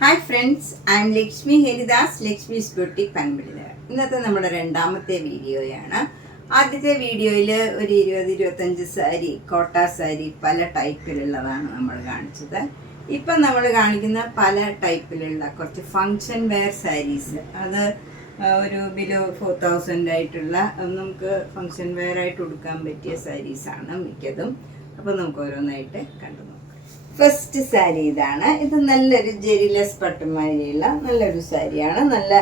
Hi friends, I am Lakshmi Haridas, Lakshmi's boutique പൻപിളിൽ. ഇന്നത്തെ നമ്മുടെ രണ്ടാമത്തെ വീഡിയോയാണ്. ആദ്യത്തെ വീഡിയോയിൽ ഒരു 20-25 സാരി, കോട്ട സാരി പല ടൈപ്പിലുള്ളതാണ് നമ്മൾ കാണിച്ചത്. ഇപ്പം നമ്മൾ കാണിക്കുന്ന പല ടൈപ്പിലുള്ള കുറച്ച് ഫങ്ഷൻ വെയർ സാരീസ്, അത് ഒരു ബിലോ 4000 ആയിട്ടുള്ള നമുക്ക് ഫങ്ഷൻ വെയർ ആയിട്ട് കൊടുക്കാൻ പറ്റിയ സാരീസാണ് മിക്കതും. അപ്പോൾ നമുക്ക് ഓരോന്നായിട്ട് കണ്ടു നോക്കാം. ഫസ്റ്റ് സാരി ഇതാണ്. ഇത് നല്ലൊരു ജെറിലെസ് പട്ടുമാരിയുള്ള നല്ലൊരു സാരിയാണ്. നല്ല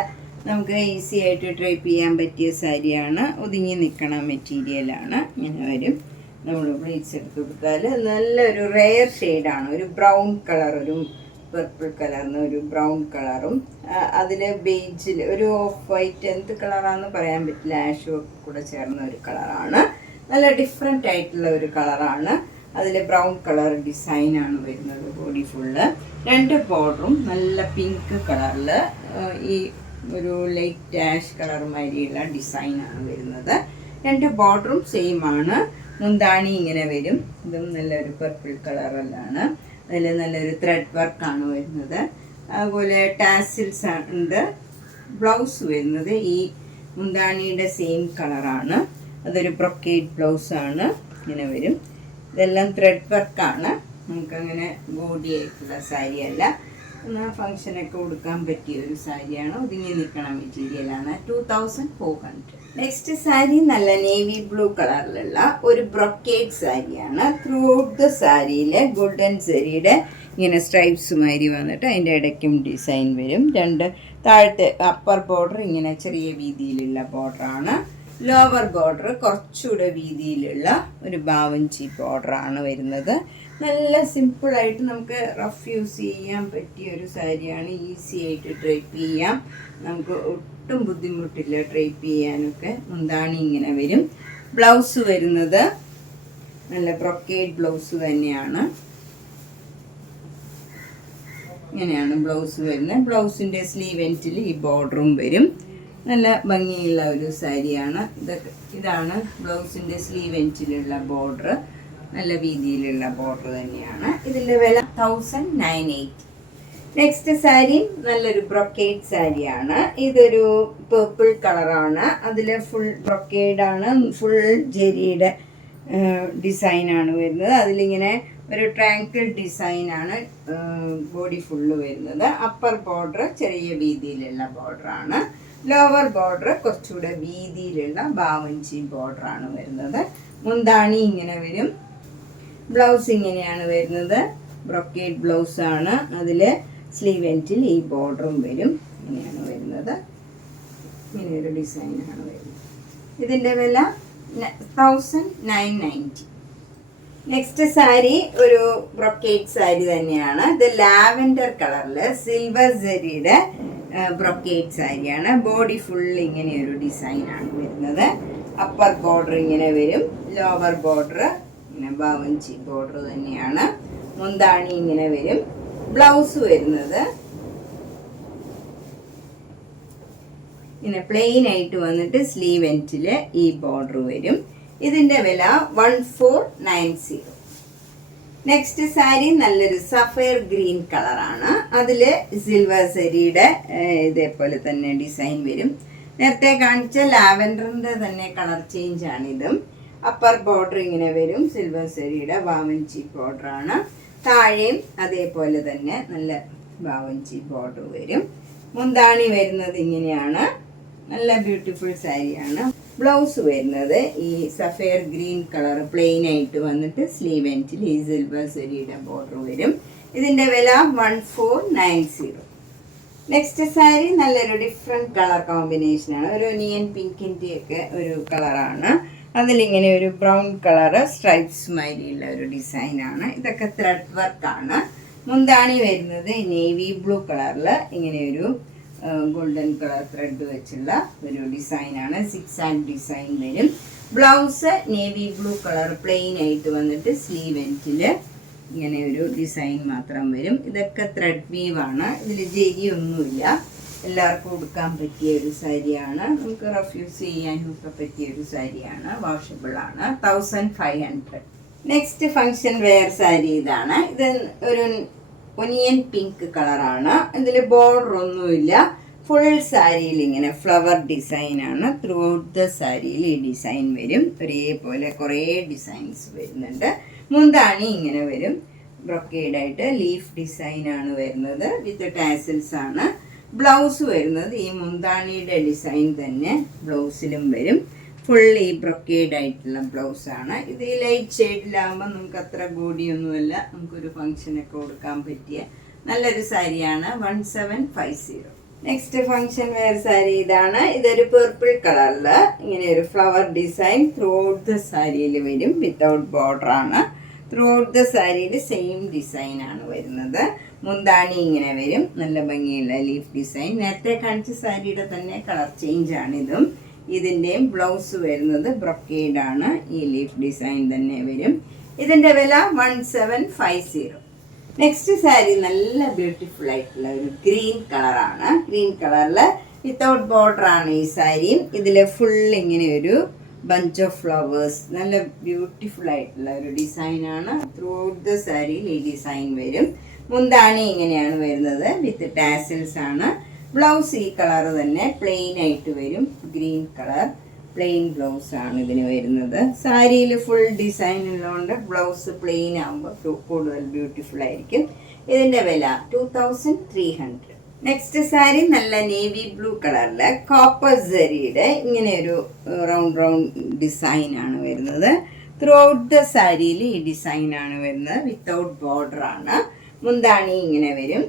നമുക്ക് ഈസി ആയിട്ട് ഡ്രൈപ്പ് ചെയ്യാൻ പറ്റിയ സാരിയാണ്. ഒതുങ്ങി നിൽക്കണ മെറ്റീരിയലാണ്. ഇങ്ങനെ വരും. നമ്മൾ പ്ലീറ്റ്സ് എടുത്ത് കൊടുത്താൽ നല്ലൊരു റെയർ ഷെയ്ഡാണ്. ഒരു ബ്രൗൺ കളർ, ഒരു പർപ്പിൾ കളറിന് ഒരു ബ്രൗൺ കളറും അതിൽ ബേജിൽ ഒരു ഓഫ് വൈറ്റ്, എന്ത് കളറാണെന്ന് പറയാൻ പറ്റില്ല, ആഷും കൂടെ ചേർന്ന ഒരു കളറാണ്. നല്ല ഡിഫറെൻ്റ് ആയിട്ടുള്ള ഒരു കളറാണ്. അതിൽ ബ്രൗൺ കളർ ഡിസൈനാണ് വരുന്നത്. ബോഡി ഫുള്ള് രണ്ട് ബോർഡറും നല്ല പിങ്ക് കളറിൽ ഈ ഒരു ലൈറ്റ് ആഷ് കളർ മാതിരിയുള്ള ഡിസൈനാണ് വരുന്നത്. രണ്ട് ബോർഡറും സെയിം ആണ്. മുന്താണി ഇങ്ങനെ വരും. ഇതും നല്ലൊരു പർപ്പിൾ കളറിലാണ്. അതിൽ നല്ലൊരു ത്രെഡ് വർക്കാണ് വരുന്നത്. അതുപോലെ ടാസിൽസ് ഉണ്ട്. ബ്ലൗസ് വരുന്നത് ഈ മുന്താണിയുടെ സെയിം കളറാണ്. അതൊരു ബ്രൊക്കേഡ് ബ്ലൗസാണ്. ഇങ്ങനെ വരും. ഇതെല്ലാം ത്രെഡ് വർക്കാണ്. നമുക്കങ്ങനെ ബോഡി ആയിട്ടുള്ള സാരിയല്ല. എന്നാൽ ഫങ്ഷനൊക്കെ കൊടുക്കാൻ പറ്റിയ ഒരു സാരിയാണ്. ഒതുങ്ങി നിൽക്കണ മെറ്റീരിയലാണ്. 2400. നെക്സ്റ്റ് സാരി നല്ല നേവി ബ്ലൂ കളറിലുള്ള ഒരു ബ്രൊക്കേഡ് സാരിയാണ്. ത്രൂ ഔട്ട് ദ സാരിയിൽ ഗോൾഡൻ സാരിയുടെ ഇങ്ങനെ സ്ട്രൈപ്സ് മാതിരി വന്നിട്ട് അതിൻ്റെ ഇടയ്ക്കും ഡിസൈൻ വരും. രണ്ട് താഴത്തെ അപ്പർ ബോർഡർ ഇങ്ങനെ ചെറിയ വീതിയിലുള്ള ബോർഡറാണ്. ലോവർ ബോർഡർ കുറച്ചുകൂടെ വീതിയിലുള്ള ഒരു ബാവഞ്ചി ബോർഡറാണ് വരുന്നത്. നല്ല സിമ്പിളായിട്ട് നമുക്ക് റഫ് യൂസ് ചെയ്യാൻ പറ്റിയ ഒരു സാരിയാണ്. ഈസി ആയിട്ട് ഡ്രൈപ്പ് ചെയ്യാം. നമുക്ക് ഒട്ടും ബുദ്ധിമുട്ടില്ല ഡ്രൈപ്പ് ചെയ്യാനൊക്കെ. മുന്താണി ഇങ്ങനെ വരും. ബ്ലൗസ് വരുന്നത് നല്ല ബ്രൊക്കേഡ് ബ്ലൗസ് തന്നെയാണ്. ഇങ്ങനെയാണ് ബ്ലൗസ് വരുന്നത്. ബ്ലൗസിൻ്റെ സ്ലീവ് എൻഡിൽ ഈ ബോർഡറും വരും. നല്ല ഭംഗിയുള്ള ഒരു സാരിയാണ്. ഇതാണ് ബ്ലൗസിൻ്റെ സ്ലീവ് എൻഡിലുള്ള ബോർഡർ. നല്ല വീതിയിലുള്ള ബോർഡർ തന്നെയാണ്. ഇതിൻ്റെ വില 1980. നെക്സ്റ്റ് സാരി നല്ലൊരു ബ്രൊക്കേഡ് സാരിയാണ്. ഇതൊരു പേർപ്പിൾ കളറാണ്. അതിൽ ഫുൾ ബ്രൊക്കേഡാണ്. ഫുൾ ജെരിയുടെ ഡിസൈനാണ് വരുന്നത്. അതിലിങ്ങനെ ഒരു ട്രയാങ്കിൾ ഡിസൈനാണ് ബോഡി ഫുള്ള് വരുന്നത്. അപ്പർ ബോർഡർ ചെറിയ വീതിയിലുള്ള ബോർഡറാണ്. ലോവർ ബോർഡർ കുറച്ചുകൂടെ വീതിയിലുള്ള ബാവഞ്ചി ബോർഡറാണ് വരുന്നത്. മുന്താണി ഇങ്ങനെ വരും. ബ്ലൗസ് ഇങ്ങനെയാണ് വരുന്നത്. ബ്രൊക്കേഡ് ബ്ലൗസാണ്. അതിൽ സ്ലീവ് എൻഡിൽ ഈ ബോർഡറും വരും. ഇങ്ങനെയാണ് വരുന്നത്. ഇങ്ങനെയൊരു ഡിസൈനാണ് വരുന്നത്. ഇതിൻ്റെ വില 1990. നെക്സ്റ്റ് സാരി ഒരു ബ്രൊക്കേഡ് സാരി തന്നെയാണ്. ഇത് ലാവൻഡർ കളറിൽ സിൽവർ ജെറിയുടെ ബ്രൊക്കേഡ് സാരിയാണ്. ബോഡി ഫുൾ ഇങ്ങനെ ഒരു ഡിസൈനാണ് വരുന്നത്. അപ്പർ ബോർഡർ ഇങ്ങനെ വരും. ലോവർ ബോർഡർ ഇങ്ങനെ ബാവഞ്ചി ബോർഡർ തന്നെയാണ്. മുന്താണി ഇങ്ങനെ വരും. ബ്ലൗസ് വരുന്നത് ഇങ്ങനെ പ്ലെയിൻ ആയിട്ട് വന്നിട്ട് സ്ലീവ് എൻഡിൽ ഈ ബോർഡർ വരും. ഇതിൻ്റെ വില 1490. നെക്സ്റ്റ് സാരി നല്ലൊരു സഫയർ ഗ്രീൻ കളറാണ്. അതിൽ സിൽവർ സാരിയുടെ ഇതേപോലെ തന്നെ ഡിസൈൻ വരും. നേരത്തെ കാണിച്ച ലാവൻഡറിൻ്റെ തന്നെ കളർ ചേഞ്ചാണ് ഇതും. അപ്പർ ബോർഡർ ഇങ്ങനെ വരും. സിൽവർ സാരിയുടെ ബാവഞ്ചി ബോർഡറാണ്. താഴെയും അതേപോലെ തന്നെ നല്ല ബാവഞ്ചി ബോർഡർ വരും. മുന്താണി വരുന്നത് ഇങ്ങനെയാണ്. നല്ല ബ്യൂട്ടിഫുൾ സാരിയാണ്. ബ്ലൗസ് വരുന്നത് ഈ സഫയർ ഗ്രീൻ കളർ പ്ലെയിൻ ആയിട്ട് വന്നിട്ട് സ്ലീവ് എൻഡിൽ ഈ സിൽവർ സാരിയുടെ ബോർഡർ വരും. ഇതിൻ്റെ വില 1490. നെക്സ്റ്റ് സാരി നല്ലൊരു ഡിഫറെൻറ്റ് കളർ കോമ്പിനേഷനാണ്. ഒരു ഒനിയൻ പിങ്കിൻ്റെ ഒക്കെ ഒരു കളറാണ്. അതിലിങ്ങനെ ഒരു ബ്രൗൺ കളറ് സ്ട്രൈപ്സ് മാതിരിയുള്ള ഒരു ഡിസൈനാണ്. ഇതൊക്കെ ത്രെഡ് വർക്കാണ്. മുന്താണി വരുന്നത് നേവി ബ്ലൂ കളറിൽ ഇങ്ങനെ ഒരു ഗോൾഡൻ കളർ ത്രെഡ് വെച്ചുള്ള ഒരു ഡിസൈനാണ്. 6 ആൻഡ് ഡിസൈൻ വരും. Blouse navy blue colour plain ആയിട്ട് വന്നിട്ട് സ്ലീവ് എൻഡിൽ ഇങ്ങനെ ഒരു ഡിസൈൻ മാത്രം വരും. ഇതൊക്കെ ത്രെഡ് വീവാണ്. ഇതിൽ ജെരിയൊന്നുമില്ല. എല്ലാവർക്കും കൊടുക്കാൻ പറ്റിയ ഒരു സാരിയാണ്. നമുക്ക് റഫ് യൂസ് ചെയ്യാനും ഒക്കെ പറ്റിയ ഒരു സാരിയാണ്. വാഷബിളാണ്. 1500. നെക്സ്റ്റ് ഫങ്ഷൻ വെയർ സാരി ഇതാണ്. ഇത് ഒരു ഒനിയൻ പിങ്ക് കളറാണ്. ഇതിൽ ബോർഡർ ഒന്നുമില്ല. ഫുൾ സാരിയിൽ ഇങ്ങനെ ഫ്ലവർ ഡിസൈനാണ്. ത്രൂ ഔട്ട് ദ സാരിയിൽ ഈ ഡിസൈൻ വരും. ഒരേപോലെ കുറേ ഡിസൈൻസ് വരുന്നുണ്ട്. മുന്താണി ഇങ്ങനെ വരും. ബ്രൊക്കേഡായിട്ട് ലീഫ് ഡിസൈനാണ് വരുന്നത്. വിത്ത് ടാസിൽസ് ആണ്. ബ്ലൗസ് വരുന്നത് ഈ മുന്താണിയുടെ ഡിസൈൻ തന്നെ ബ്ലൗസിലും വരും. ഫുൾ ഈ ബ്രൊക്കേഡായിട്ടുള്ള ബ്ലൗസാണ്. ഇത് ഈ ലൈറ്റ് ഷെയ്ഡിലാകുമ്പോൾ നമുക്ക് അത്ര ബോഡിയൊന്നുമല്ല, നമുക്കൊരു ഫങ്ഷനൊക്കെ കൊടുക്കാൻ പറ്റിയ നല്ലൊരു സാരിയാണ്. 1750. നെക്സ്റ്റ് ഫങ്ഷൻ വെയർ സാരി ഇതാണ്. ഇതൊരു പർപ്പിൾ കളറിൽ ഇങ്ങനെ ഒരു flower design throughout the സാരിയിൽ വരും. വിത്തൗട്ട് ബോർഡർ ആണ്. ത്രൂ ഔട്ട് ദ സാരിയിൽ സെയിം ഡിസൈൻ ആണ് വരുന്നത്. മുന്താണി ഇങ്ങനെ വരും. നല്ല ഭംഗിയുള്ള ലീഫ് ഡിസൈൻ. നേരത്തെ കാണിച്ച സാരിയുടെ തന്നെ കളർ ചേഞ്ച് ആണ് ഇതും. ഇതിൻ്റെയും ബ്ലൗസ് വരുന്നത് ബ്രൊക്കേഡ് ആണ്. ഈ ലീഫ് ഡിസൈൻ തന്നെ വരും. ഇതിൻ്റെ വില 1750. നെക്സ്റ്റ് സാരി നല്ല ബ്യൂട്ടിഫുൾ ആയിട്ടുള്ള ഒരു ഗ്രീൻ കളറാണ്. ഗ്രീൻ കളറിൽ വിത്തൗട്ട് ബോർഡർ ആണ് ഈ സാരിയും. ഇതിൽ ഫുൾ ഇങ്ങനെ ഒരു ബഞ്ച് ഓഫ് ഫ്ലവേഴ്സ്, നല്ല ബ്യൂട്ടിഫുൾ ആയിട്ടുള്ള ഒരു ഡിസൈനാണ്. ത്രൂ ഔട്ട് ദ സാരിയിൽ ഈ ഡിസൈൻ വരും. മുന്താണി ഇങ്ങനെയാണ് വരുന്നത്. വിത്ത് ടാസിൽസ് ആണ്. ബ്ലൗസ് ഈ കളർ തന്നെ പ്ലെയിൻ ആയിട്ട് വരും. ഗ്രീൻ കളർ പ്ലെയിൻ ബ്ലൗസ് ആണ് ഇതിന് വരുന്നത്. സാരിയിൽ ഫുൾ ഡിസൈൻ ഉള്ളതുകൊണ്ട് ബ്ലൗസ് പ്ലെയിൻ ആകുമ്പോൾ കൂടുതൽ ബ്യൂട്ടിഫുൾ ആയിരിക്കും. ഇതിൻ്റെ വില 2300. നെക്സ്റ്റ് സാരി നല്ല നേവി ബ്ലൂ കളറില് കോപ്പർ സരിയുടെ ഇങ്ങനെ ഒരു റൗണ്ട് ഡിസൈൻ ആണ് വരുന്നത്. ത്രൂ ഔട്ട് ദ സാരിയിൽ ഈ ഡിസൈൻ ആണ് വരുന്നത്. വിത്തൗട്ട് ബോർഡർ ആണ്. മുന്താണി ഇങ്ങനെ വരും.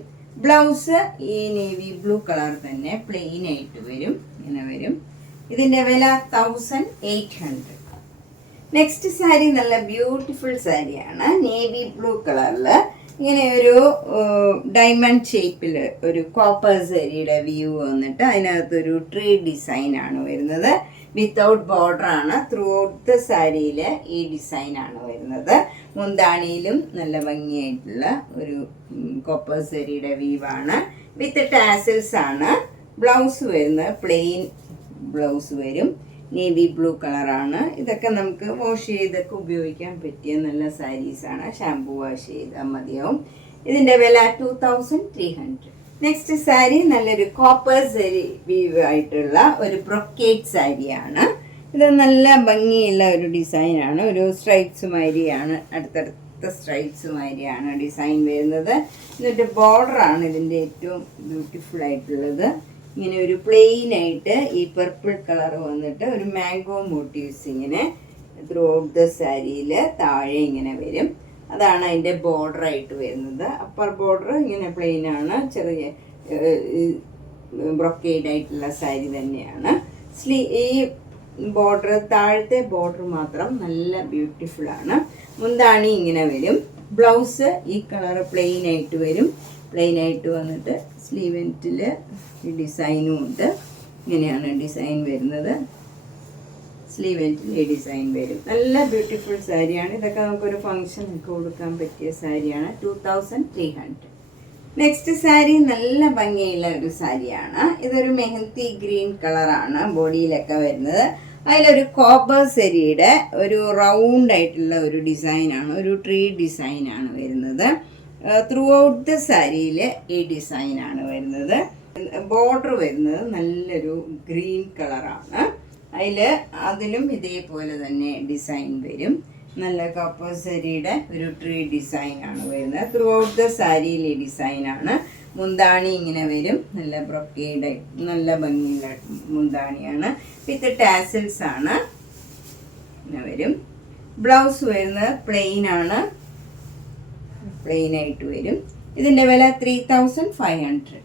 ബ്ലൗസ് ഈ നേവി ബ്ലൂ കളർ തന്നെ പ്ലെയിൻ ആയിട്ട് വരും. ഇങ്ങനെ വരും. ഇതിൻ്റെ വില 1800. നെക്സ്റ്റ് സാരി നല്ല ബ്യൂട്ടിഫുൾ സാരിയാണ്. നേവി ബ്ലൂ കളറിൽ ഇങ്ങനെ ഒരു ഡയമണ്ട് ഷേപ്പിൽ ഒരു കോപ്പർ സാരിയുടെ വ്യൂ വന്നിട്ട് അതിനകത്തൊരു ട്രീ ഡിസൈൻ ആണ് വരുന്നത്. വിത്തൗട്ട് ബോർഡർ ആണ്. ത്രൂ ഔട്ട് ദ സാരിയിൽ ഈ ഡിസൈൻ ആണ് വരുന്നത്. മുന്താണിയിലും നല്ല ഭംഗിയായിട്ടുള്ള ഒരു കോപ്പർ സാരിയുടെ വീവാണ്. വിത്ത് ടാസിൽസ് ആണ്. ബ്ലൗസ് വരുന്നത് പ്ലെയിൻ ബ്ലൗസ് വരും. നേവി ബ്ലൂ കളറാണ്. ഇതൊക്കെ നമുക്ക് വാഷ് ചെയ്തൊക്കെ ഉപയോഗിക്കാൻ പറ്റിയ നല്ല സാരീസാണ്. ഷാംപൂ വാഷ് ചെയ്താൽ മതിയാവും. ഇതിൻ്റെ വില 2300. നെക്സ്റ്റ് സാരി നല്ലൊരു കോപ്പർ സാരി വീവ് ആയിട്ടുള്ള ഒരു ബ്രൊക്കേഡ് സാരിയാണ്. ഇത് നല്ല ഭംഗിയുള്ള ഒരു ഡിസൈനാണ്. ഒരു സ്ട്രൈപ്സ് മാതിരിയാണ്, അടുത്തടുത്ത സ്ട്രൈപ്സ് മാതിരിയാണ് ഡിസൈൻ വരുന്നത്. എന്നിട്ട് ബോർഡറാണ് ഇതിൻ്റെ ഏറ്റവും ബ്യൂട്ടിഫുൾ ആയിട്ടുള്ളത്. ഇങ്ങനെ ഒരു പ്ലെയിൻ ആയിട്ട് ഈ പർപ്പിൾ കളർ വന്നിട്ട് ഒരു മാംഗോ മോട്ടീവ്സ് ഇങ്ങനെ ത്രൂ ഔട്ട് ദ സാരിയിൽ താഴെ ഇങ്ങനെ വരും. അതാണ് അതിൻ്റെ ബോർഡറായിട്ട് വരുന്നത്. അപ്പർ ബോർഡർ ഇങ്ങനെ പ്ലെയിൻ ആണ്. ചെറിയ ബ്രൊക്കേഡ് ആയിട്ടുള്ള സാരി തന്നെയാണ്. ഈ ബോർഡർ, താഴത്തെ ബോർഡർ മാത്രം നല്ല ബ്യൂട്ടിഫുൾ ആണ്. മുന്താണി ഇങ്ങനെ വരും. ബ്ലൗസ് ഈ കളർ പ്ലെയിൻ ആയിട്ട് വരും. പ്ലെയിൻ ആയിട്ട് വന്നിട്ട് സ്ലീവെൻറ്റിൽ ഈ ഡിസൈനും ഉണ്ട്. ഇങ്ങനെയാണ് ഡിസൈൻ വരുന്നത്. സ്ലീവെൻറ്റിൽ ഈ ഡിസൈൻ വരും. നല്ല ബ്യൂട്ടിഫുൾ സാരിയാണ്. ഇതൊക്കെ നമുക്കൊരു ഫങ്ഷനൊക്കെ കൊടുക്കാൻ പറ്റിയ സാരിയാണ്. 2300. നെക്സ്റ്റ് സാരി നല്ല ഭംഗിയുള്ള ഒരു സാരിയാണ്. ഇതൊരു മെഹന്തി ഗ്രീൻ കളറാണ് ബോഡിയിലൊക്കെ വരുന്നത്. അതിലൊരു കോപ്പർ സാരിയുടെ ഒരു റൗണ്ട് ആയിട്ടുള്ള ഒരു ഡിസൈനാണ്, ഒരു ട്രീ ഡിസൈനാണ് വരുന്നത്. ത്രൂ ഔട്ട് ദ സാരിയിൽ ഈ ഡിസൈനാണ് വരുന്നത്. ബോർഡർ വരുന്നത് നല്ലൊരു ഗ്രീൻ കളറാണ്. അതിലും ഇതേപോലെ തന്നെ ഡിസൈൻ വരും. നല്ല കോപ്പർ സാരിയുടെ ഒരു ട്രീ ഡിസൈനാണ് വരുന്നത്. ത്രൂ ഔട്ട് ദ സാരിയിൽ ഈ ഡിസൈനാണ്. മുന്താണി ഇങ്ങനെ വരും. നല്ല ബ്രൊക്കേഡ് നല്ല ഭംഗിയുള്ള മുന്താണിയാണ്. വിത്ത് ടാസിൽസ് ആണ് ഇങ്ങനെ വരും. ബ്ലൗസ് വരുന്നത് പ്ലെയിൻ ആണ്. പ്ലെയിൻ ആയിട്ട് വരും. ഇതിൻ്റെ വില 3500.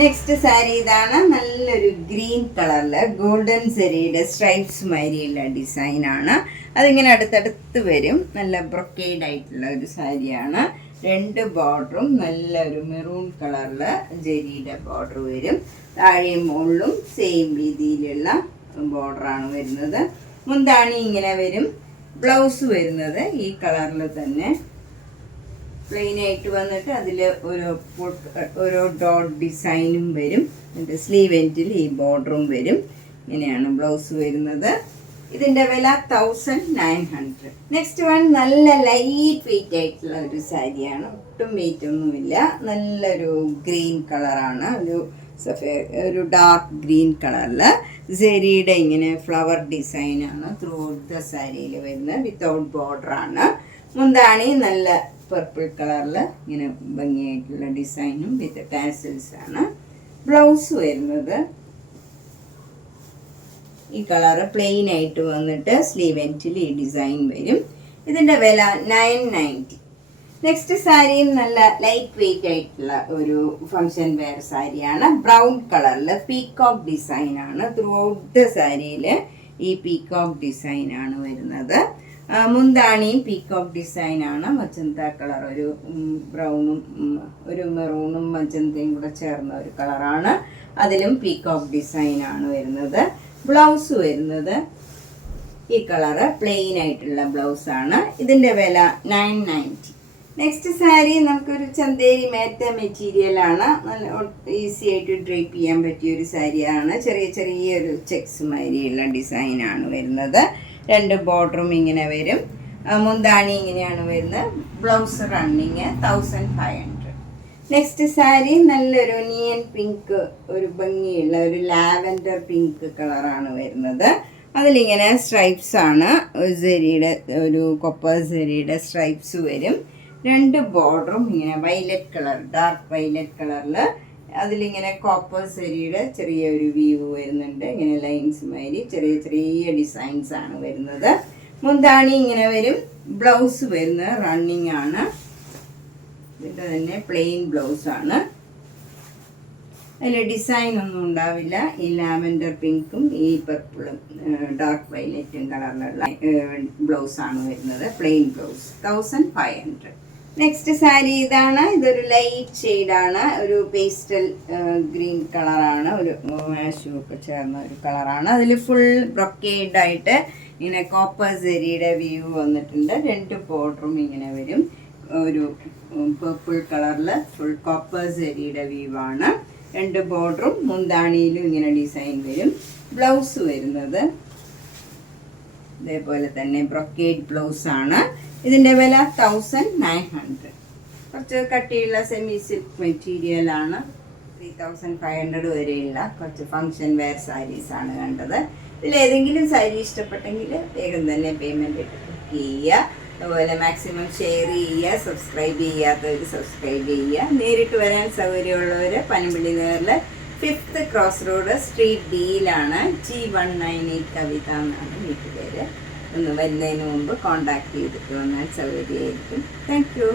നെക്സ്റ്റ് സാരി ഇതാണ്. നല്ലൊരു ഗ്രീൻ കളറിൽ ഗോൾഡൻ സാരിയുടെ സ്ട്രൈപ്സ് മാതിരിയുള്ള ഡിസൈനാണ്. അതിങ്ങനെ അടുത്തടുത്ത് വരും. നല്ല ബ്രൊക്കേഡ് ആയിട്ടുള്ള ഒരു സാരിയാണ്. രണ്ട് ബോർഡറും നല്ലൊരു മെറൂൺ കളറിൽ ജെരിയുടെ ബോർഡർ വരും. താഴെയും മുകളിലും സെയിം രീതിയിലുള്ള ബോർഡറാണ് വരുന്നത്. മുന്താണി ഇങ്ങനെ വരും. ബ്ലൗസ് വരുന്നത് ഈ കളറിൽ തന്നെ പ്ലെയിൻ ആയിട്ട് വന്നിട്ട് അതിൽ ഓരോ ഡോട്ട് ഡിസൈനും വരും. എന്നിട്ട് സ്ലീവ് എൻഡിൽ ഈ ബോർഡറും വരും. ഇങ്ങനെയാണ് ബ്ലൗസ് വരുന്നത്. ഇതിൻ്റെ വില 1900. നെക്സ്റ്റ് വൺ നല്ല ലൈറ്റ് വെയിറ്റ് ആയിട്ടുള്ള ഒരു സാരിയാണ്. ഒട്ടും വെയിറ്റ് ഒന്നുമില്ല. നല്ലൊരു ഗ്രീൻ കളറാണ്, ഒരു ഡാർക്ക് ഗ്രീൻ കളറിൽ സെരിയുടെ ഇങ്ങനെ ഫ്ലവർ ഡിസൈനാണ് ത്രൂ ഔട്ട് ദ സാരിയിൽ വരുന്നത്. വിത്തൗട്ട് ബോർഡറാണ്. മുന്താണി നല്ല പർപ്പിൾ കളറിൽ ഇങ്ങനെ ഭംഗിയായിട്ടുള്ള ഡിസൈനും വിത്ത് ടാസൽസ് ആണ്. ബ്ലൗസ് വരുന്നത് ഈ കളറ് പ്ലെയിൻ ആയിട്ട് വന്നിട്ട് സ്ലീവ് എൻഡിൽ ഈ ഡിസൈൻ വരും. ഇതിൻ്റെ വില 990. നെക്സ്റ്റ് സാരിയും നല്ല ലൈറ്റ് വെയിറ്റ് ആയിട്ടുള്ള ഒരു ഫങ്ഷൻ വെയർ സാരിയാണ്. ബ്രൗൺ കളറിൽ പീകോക്ക് ഡിസൈനാണ്. ത്രൂ ഔട്ട് ദ സാരിയിൽ ഈ പീകോക്ക് ഡിസൈനാണ് വരുന്നത്. മുന്താണിയും പീകോക്ക് ഡിസൈനാണ്. മജന്ത കളർ, ഒരു ബ്രൗണും ഒരു മെറൂണും മജന്തയും കൂടെ ചേർന്ന ഒരു കളറാണ്. അതിലും പീകോക്ക് ഡിസൈനാണ് വരുന്നത്. ബ്ലൗസ് വരുന്നത് ഈ കളറ് പ്ലെയിൻ ആയിട്ടുള്ള ബ്ലൗസാണ്. ഇതിൻ്റെ വില 990. നെക്സ്റ്റ് സാരി നമുക്കൊരു ചന്തേരി മേറ്റ മെറ്റീരിയലാണ്. നല്ല ഈസി ആയിട്ട് ഡ്രൈപ്പ് ചെയ്യാൻ പറ്റിയ ഒരു സാരിയാണ്. ചെറിയൊരു ചെക്സ് മാതിരിയുള്ള ഡിസൈനാണ് വരുന്നത്. 2 ബോർഡറും ഇങ്ങനെ വരും. മുന്താണി ഇങ്ങനെയാണ് വരുന്നത്. Blouse running 1500. നെക്സ്റ്റ് സാരി നല്ലൊരു നിയൻ പിങ്ക്, ഒരു ഭംഗിയുള്ള ഒരു ലാവൻഡർ പിങ്ക് കളറാണ് വരുന്നത്. അതിലിങ്ങനെ സ്ട്രൈപ്സ് ആണ്. സെരിയുടെ ഒരു കൊപ്പർ സെരിയുടെ സ്ട്രൈപ്സ് വരും. 2 ബോർഡറും ഇങ്ങനെ വൈലറ്റ് കളർ, ഡാർക്ക് വൈലറ്റ് കളറിൽ അതിലിങ്ങനെ കോപ്പർ സെരിയുടെ ചെറിയൊരു വ്യൂ വരുന്നുണ്ട്. ഇങ്ങനെ ലൈൻസ് മാതിരി ചെറിയ ഡിസൈൻസ് ആണ് വരുന്നത്. മുന്താണി ഇങ്ങനെ വരും. ബ്ലൗസ് വരുന്നത് റണ്ണിങ് ആണ്. ഇതിൻ്റെ തന്നെ പ്ലെയിൻ ബ്ലൗസാണ്. അതിൽ ഡിസൈൻ ഒന്നും ഉണ്ടാവില്ല. ഈ ലാവൻഡർ പിങ്കും ഈ പർപ്പിളും ഡാർക്ക് വൈലറ്റും കളറിലുള്ള ബ്ലൗസാണ് വരുന്നത്. Plain blouse 1500. നെക്സ്റ്റ് സാരി ഇതാണ്. ഇതൊരു ലൈറ്റ് ഷെയ്ഡാണ്. ഒരു പേസ്റ്റൽ ഗ്രീൻ കളറാണ്. ഒരു ആഷും ഒക്കെ ചേർന്ന ഒരു കളറാണ്. അതിൽ ഫുൾ ബ്രൊക്കേഡായിട്ട് ഇങ്ങനെ കോപ്പർ സെരിയുടെ വ്യൂ വന്നിട്ടുണ്ട്. 2 ബോർഡറും ഇങ്ങനെ വരും. ഒരു പർപ്പിൾ കളറിൽ ഫുൾ കോപ്പർ സെരിയുടെ വ്യൂ ആണ്. 2 ബോർഡറും മുന്താണിയിലും ഇങ്ങനെ ഡിസൈൻ വരും. ബ്ലൗസ് വരുന്നത് ഇതേപോലെ തന്നെ ബ്രൊക്കേഡ് ബ്ലൗസാണ്. ഇതിൻ്റെ വില 1900. കുറച്ച് കട്ടിയുള്ള സെമി സിൽക്ക് മെറ്റീരിയലാണ്. 3500 വരെയുള്ള കുറച്ച് ഫങ്ഷൻ വെയർ സാരീസാണ് കണ്ടത്. ഇതിലേതെങ്കിലും സാരി ഇഷ്ടപ്പെട്ടെങ്കിൽ വേഗം തന്നെ പേയ്മെൻറ്റ് ബുക്ക് ചെയ്യുക. അതുപോലെ മാക്സിമം ഷെയർ ചെയ്യുക. സബ്സ്ക്രൈബ് ചെയ്യാത്തവർ സബ്സ്ക്രൈബ് ചെയ്യുക. നേരിട്ട് വരാൻ സൗകര്യമുള്ളവർ പനമ്പള്ളി നേറിൽ 5th ക്രോസ് റോഡ് സ്ട്രീറ്റ് ഡിയിലാണ്. G198 കവിത എന്നാണ് വീട്ടുപേര്. ഒന്ന് വരുന്നതിന് മുമ്പ് കോണ്ടാക്ട് ചെയ്തിട്ട് വന്നാൽ സൗകര്യമായിരിക്കും. Thank you.